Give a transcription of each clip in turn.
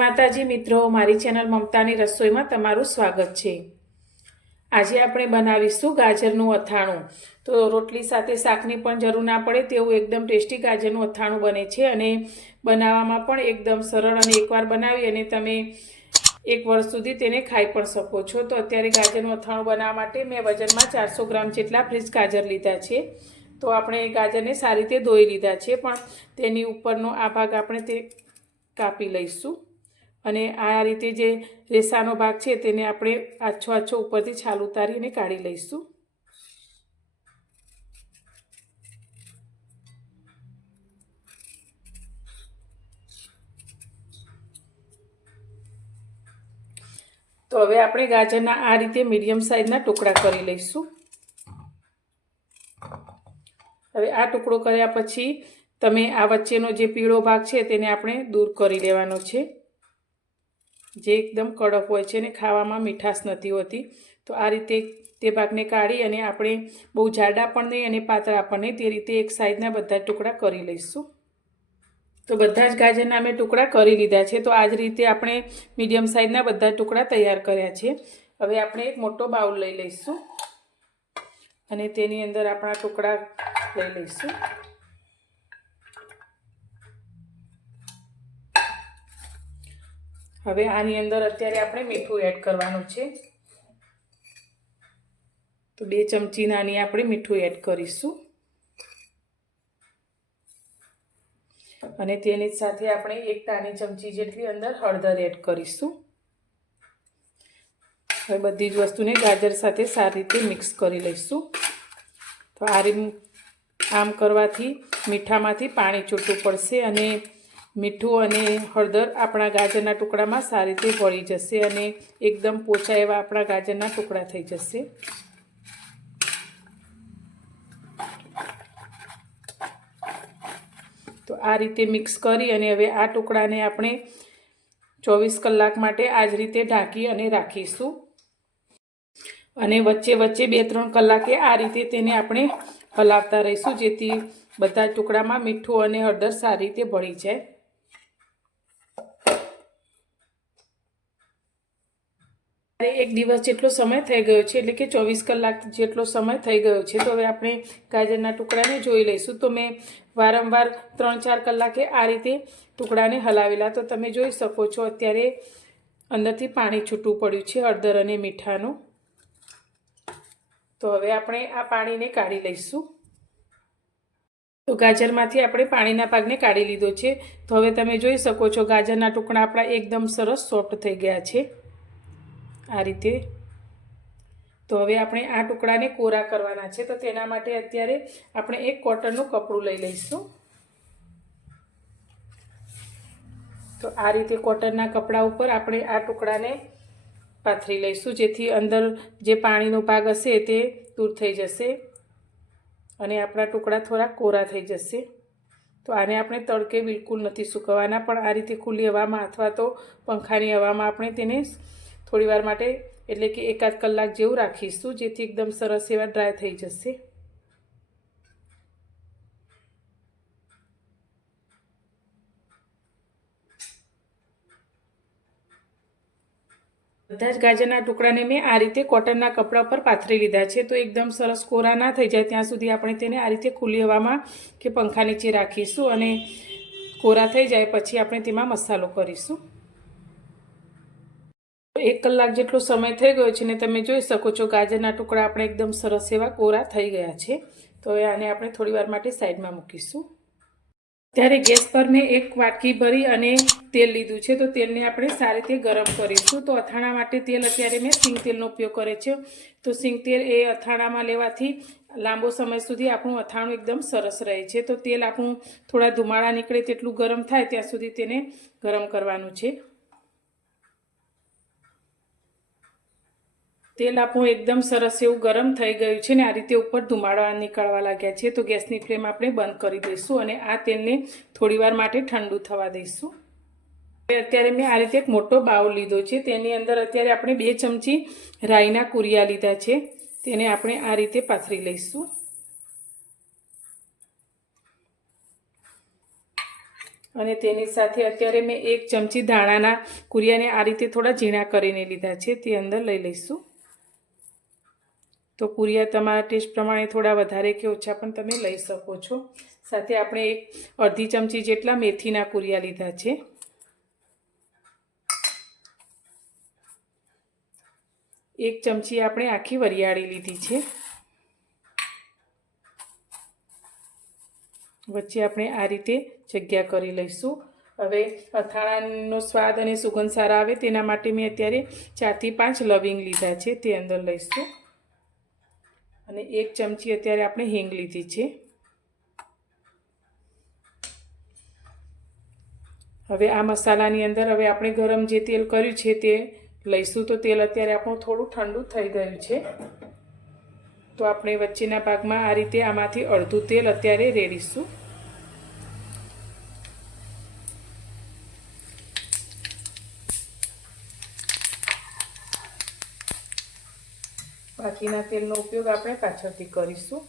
माताजी मित्रों, मारी चेनल ममतानी रसोई में तमारुं स्वागत छे। आज आपणे बनावीशुं गाजरनुं अथाणुं। तो रोटली साथे शाकनी पण जरूर ना पड़े तेवुं एकदम टेस्टी गाजरनुं अथाणुं बने छे अने बनाववामां पण एकदम सरळ अने एकवार बनावी अने तमे एक वर्ष सुधी तेने खाई पण शको छो। तो अत्यारे गाजरनुं अथाणुं बनाववा माटे मैं वजનમાં 400 ग्राम जेटला फ्रीज गाजर लीधा छे। तो आपणे गाजरने सारी रीते धोई लीधा छे, पण तेनी उपरनो आ भाग आपणे ते कापी लईशुं અને આ રીતે જે રેસાનો ભાગ છે તેને આપણે આછો આછો ઉપરથી છાલ ઉતારીને કાઢી લઈશું। તો હવે આપણે ગાજરના આ રીતે મીડિયમ સાઈઝના ટુકડા કરી લઈશું। હવે આ ટુકડો કર્યા પછી તમે આ વચ્ચેનો જે પીળો ભાગ છે તેને આપણે દૂર કરી લેવાનો છે, જે એકદમ કડક હોય છે અને ખાવામાં મીઠાશ નથી હોતી। તો આ રીતે તે ભાગને કાઢી અને આપણે બહુ જાડા પણ નહીં અને પાતળા પણ નહીં, તે રીતે એક સાઈઝના બધા ટુકડા કરી લઈશું। તો બધા જ ગાજરના મેં ટુકડા કરી લીધા છે। તો આ જ રીતે આપણે મીડિયમ સાઈઝના બધા ટુકડા તૈયાર કર્યા છે। હવે આપણે એક મોટો બાઉલ લઈ લઈશું અને તેની અંદર આપણા ટુકડા લઈ લઈશું। હવે આની અંદર અત્યારે આપણે મીઠું એડ કરવાનું છે। તો 2 ચમચી નાની આપણે મીઠું એડ કરીશું અને તેની સાથે આપણે 1 નાની ચમચી જેટલી અંદર હળદર એડ કરીશું। હવે બધી જ વસ્તુને ગાજર સાથે સારી રીતે મિક્સ કરી લઈશું। તો આમ કરવાથી મીઠામાંથી પાણી છૂટું પડશે અને મીઠું અને હળદર આપણા ગાજરના ટુકડામાં સારી રીતે ભળી જશે અને એકદમ પોચા એવા આપણા ગાજરના ટુકડા થઈ જશે। તો આ રીતે મિક્સ કરી અને હવે આ ટુકડાને આપણે 24 કલાક માટે આ જ રીતે ઢાંકી અને રાખીશું અને વચ્ચે વચ્ચે 2-3 કલાકે આ રીતે તેને આપણે હલાવતા રહીશું, જેથી બધા ટુકડામાં મીઠું અને હળદર સારી રીતે ભળી જાય। एक दिवस जेटलो समय थई गयो छे, એટલે કે 24 કલાક જેટલો સમય થઈ ગયો છે। તો હવે આપણે ગાજરના ટુકડાને જોઈ લઈશું। તો મેં વારંવાર 3-4 કલાકે આ રીતે ટુકડાને હલાવેલા। તો તમે જોઈ શકો છો અત્યારે અંદરથી પાણી છૂટું પડ્યું છે હળદર અને મીઠાનું। તો હવે આપણે આ પાણીને કાઢી લઈશું। તો ગાજરમાંથી આપણે પાણીના ભાગને કાઢી લીધો છે। તો હવે તમે જોઈ શકો છો ગાજરના ટુકડા આપણા એકદમ સરસ સોફ્ટ થઈ ગયા છે આ રીતે। તો હવે આપણે આ ટુકડાને કોરા કરવાના છે। તો તેના માટે અત્યારે આપણે એક કોટનનું કપડું લઈ લઈશું। તો આ રીતે કોટનના કપડા ઉપર આપણે આ ટુકડાને પાથરી લઈશું, જેથી અંદર જે પાણીનો ભાગ હશે તે દૂર થઈ જશે અને આપણા ટુકડા થોડા કોરા થઈ જશે। તો આને આપણે તડકે બિલકુલ નથી સૂકવવાના, પણ આ રીતે ખુલ્લી હવામાં અથવા તો પંખાની હવામાં આપણે તેને થોડી વાર માટે એટલે કે 1-8 કલાક જેવું રાખીશું, જેથી એકદમ સરસ એવા ડ્રાય થઈ જશે। બધા જ ગાજરના ટુકડાને મેં આ રીતે કોટનના કપડા પર પાથરી લીધા છે। તો એકદમ સરસ કોરા ના થઈ જાય ત્યાં સુધી આપણે તેને આ રીતે ખુલ્લી હવામાં કે પંખા નીચે રાખીશું અને કોરા થઈ જાય પછી આપણે તેમાં મસાલો કરીશું। 1 કલાક જેટલો સમય થઈ ગયો છે ને તમે જોઈ શકો છો ગાજરના ટુકડા આપણે એકદમ સરસ એવા કોરા થઈ ગયા છે। તો હવે આને આપણે થોડી વાર માટે સાઈડમાં મૂકીશું। ત્યારે ગેસ પર મેં 1 વાટકી ભરી અને તેલ લીધું છે। તો તેલને આપણે સારી રીતે ગરમ કરીશું। તો અથાણા માટે તેલ અત્યારે મેં સિંગ તેલનો ઉપયોગ કરે છે। તો સિંગ તેલ એ અથાણામાં લેવાથી લાંબો સમય સુધી આપણું અથાણું એકદમ સરસ રહે છે। તો તેલ આપણું થોડા ધુમાડા નીકળે તેટલું ગરમ થાય ત્યાં સુધી તેને ગરમ કરવાનું છે। તેલ આપણું એકદમ સરસ એવું ગરમ થઈ ગયું છે ને આ રીતે ઉપર ધુમાડા નીકળવા લાગ્યા છે। તો ગેસની ફ્લેમ આપણે બંધ કરી દઈશું અને આ તેલને થોડીવાર માટે ઠંડુ થવા દઈશું। અત્યારે મેં આ રીતે એક મોટો બાઉલ લીધો છે, તેની અંદર અત્યારે આપણે 2 ચમચી રાઈના કુરિયા લીધા છે, તેને આપણે આ રીતે પાથરી લઈશું। અને તેની સાથે અત્યારે મેં 1 ચમચી ધાણાના કુરિયાને આ રીતે થોડા ઝીણા કરીને લીધા છે, તે અંદર લઈ લઈશું. તો કુરિયા તમારા ટેસ્ટ પ્રમાણે થોડા વધારે કે ઓછા પણ તમે લઈ શકો છો. સાથે આપણે 1/2 ચમચી જેટલા મેથીના કુરિયા લીધા છે. 1 ચમચી આપણે આખી વરિયાળી લીધી છે. વચ્ચે આપણે આ રીતે જગ્યા કરી લઈશું. હવે અથાણાનો સ્વાદ અને સુગંધ સારા આવે તેના માટે મેં અત્યારે 4 થી 5 લવિંગ લીધા છે, તે અંદર લઈશું. અને 1 ચમચી અત્યારે આપણે હિંગ લીધી છે. હવે આ મસાલાની અંદર હવે આપણે ગરમ જે તેલ કર્યું છે તે લઈશું. તો તેલ અત્યારે આપણું થોડું ઠંડુ થઈ ગયું છે. તો આપણે વચ્ચેના ભાગમાં આ રીતે આમાંથી અડધું તેલ અત્યારે રેડીશું. બાકીના તેલનો ઉપયોગ આપણે પાછળથી કરીશું.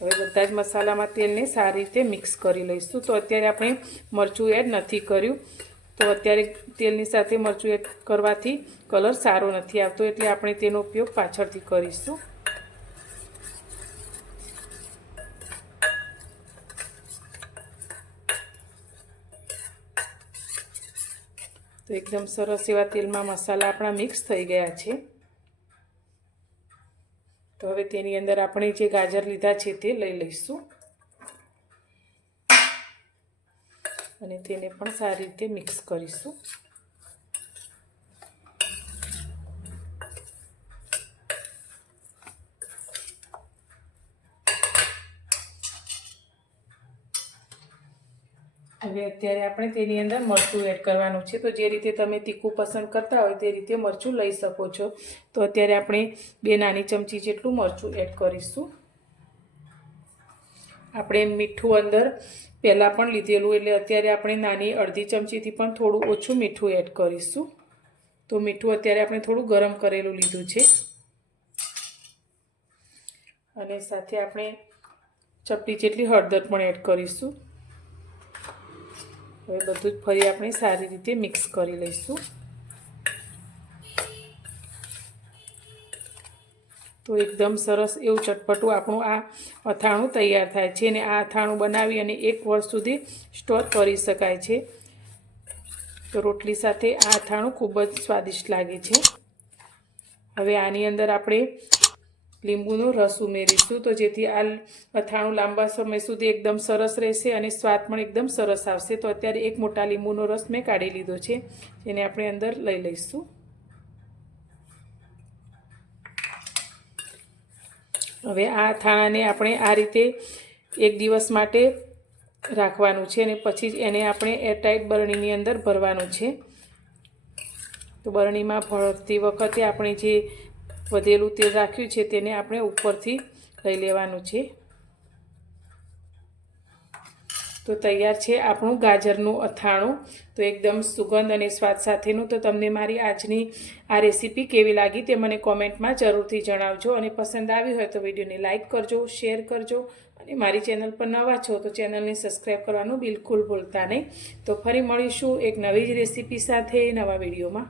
હવે બધા જ મસાલામાં તેલને સારી રીતે મિક્સ કરી લઈશું. તો અત્યારે આપણે મરચું એડ નથી કર્યું, તો અત્યારે તેલની સાથે મરચું એડ કરવાથી કલર સારો નથી આવતો, એટલે આપણે તેનો ઉપયોગ પાછળથી કરીશું. તો એકદમ સરસ એવા તેલમાં મસાલા આપણા મિક્સ થઈ ગયા છે. તો હવે તેની અંદર આપણે જે ગાજર લીધા છે તે લઈ લઈશું અને તેને પણ સારી રીતે મિક્સ કરીશું. હવે અત્યારે આપણે તેની અંદર મરચું એડ કરવાનું છે. તો જે રીતે તમે તીખું પસંદ કરતા હોય તે રીતે મરચું લઈ શકો છો. તો અત્યારે આપણે 2 નાની ચમચી જેટલું મરચું એડ કરીશું. આપણે મીઠું અંદર પહેલાં પણ લીધેલું, એટલે અત્યારે આપણે નાની અડધી ચમચીથી પણ થોડું ઓછું મીઠું એડ કરીશું. તો મીઠું અત્યારે આપણે થોડું ગરમ કરેલું લીધું છે. અને સાથે આપણે ચપટી જેટલી હળદર પણ એડ કરીશું. હવે બધું જ ફરી આપણે સારી રીતે મિક્સ કરી લઈશું. તો એકદમ સરસ એવું ચટપટું આપણું આ અથાણું તૈયાર થાય છે. અને આ અથાણું બનાવી અને 1 વર્ષ સુધી સ્ટોર કરી શકાય છે. તો રોટલી સાથે આ અથાણું ખૂબ જ સ્વાદિષ્ટ લાગે છે. હવે આની અંદર આપણે લીંબુનો રસ ઉમેરીશું, તો જેથી આ અથાણું લાંબા સમય સુધી એકદમ સરસ રહેશે અને સ્વાદ પણ એકદમ સરસ આવશે. તો અત્યારે 1 મોટા લીંબુનો રસ મેં કાઢી લીધો છે, જેને આપણે અંદર લઈ લઈશું. હવે આ અથાણાને આપણે આ રીતે 1 દિવસ માટે રાખવાનું છે અને પછી એને આપણે એરટાઈટ બરણીની અંદર ભરવાનું છે. તો બરણીમાં ભરતી વખતે આપણે જે વધેલું તેલ રાખ્યું છે તેને આપણે ઉપરથી લઈ લેવાનું છે. તો તૈયાર છે આપણું ગાજરનું અથાણું. તો એકદમ સુગંધ અને સ્વાદ સાથેનું. તો તમને મારી આજની આ રેસીપી કેવી લાગી તે મને કોમેન્ટમાં જરૂરથી જણાવજો. અને પસંદ આવી હોય તો વિડીયોને લાઇક કરજો, શેર કરજો. અને મારી ચેનલ પર નવા છો તો ચેનલને સબસ્ક્રાઈબ કરવાનું બિલકુલ ભૂલતા નહીં. તો ફરી મળીશું એક નવી જ રેસીપી સાથે નવા વિડીયોમાં.